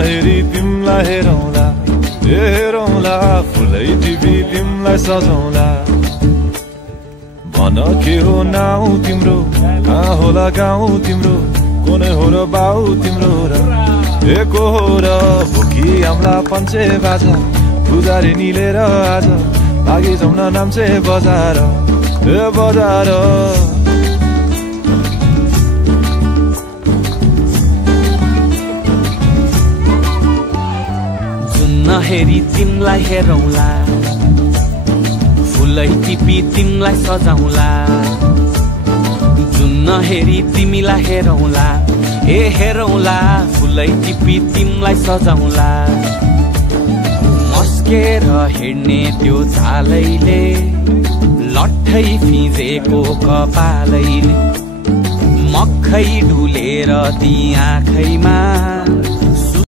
हेरी तिमलाई हेरौँला हेरौँला फुलै टिपी तिमलाई सजाउँला भन के हो नाउ तिम्रो कहाँ होला गाउँ तिम्रो कुनै हो र बाउ तिम्रो र एको हो र भोकी आम्ला पञ्चे बाजा पुजारी निलेर आज भागी जाउँ न नाम्चे बजार ए बजार हेरी तिमलाई हेरौँला फुलै टिपी तिमलाई सजाउँला जुन हेरी तिमीलाई हेरौँला हेरौँला फुलै टिपी तिमलाई सजाउँला मस्केर हिँड्ने त्यो चालैले लट्ठै फिजेको कपालैले मक्खै डुलेर ती आँखैमा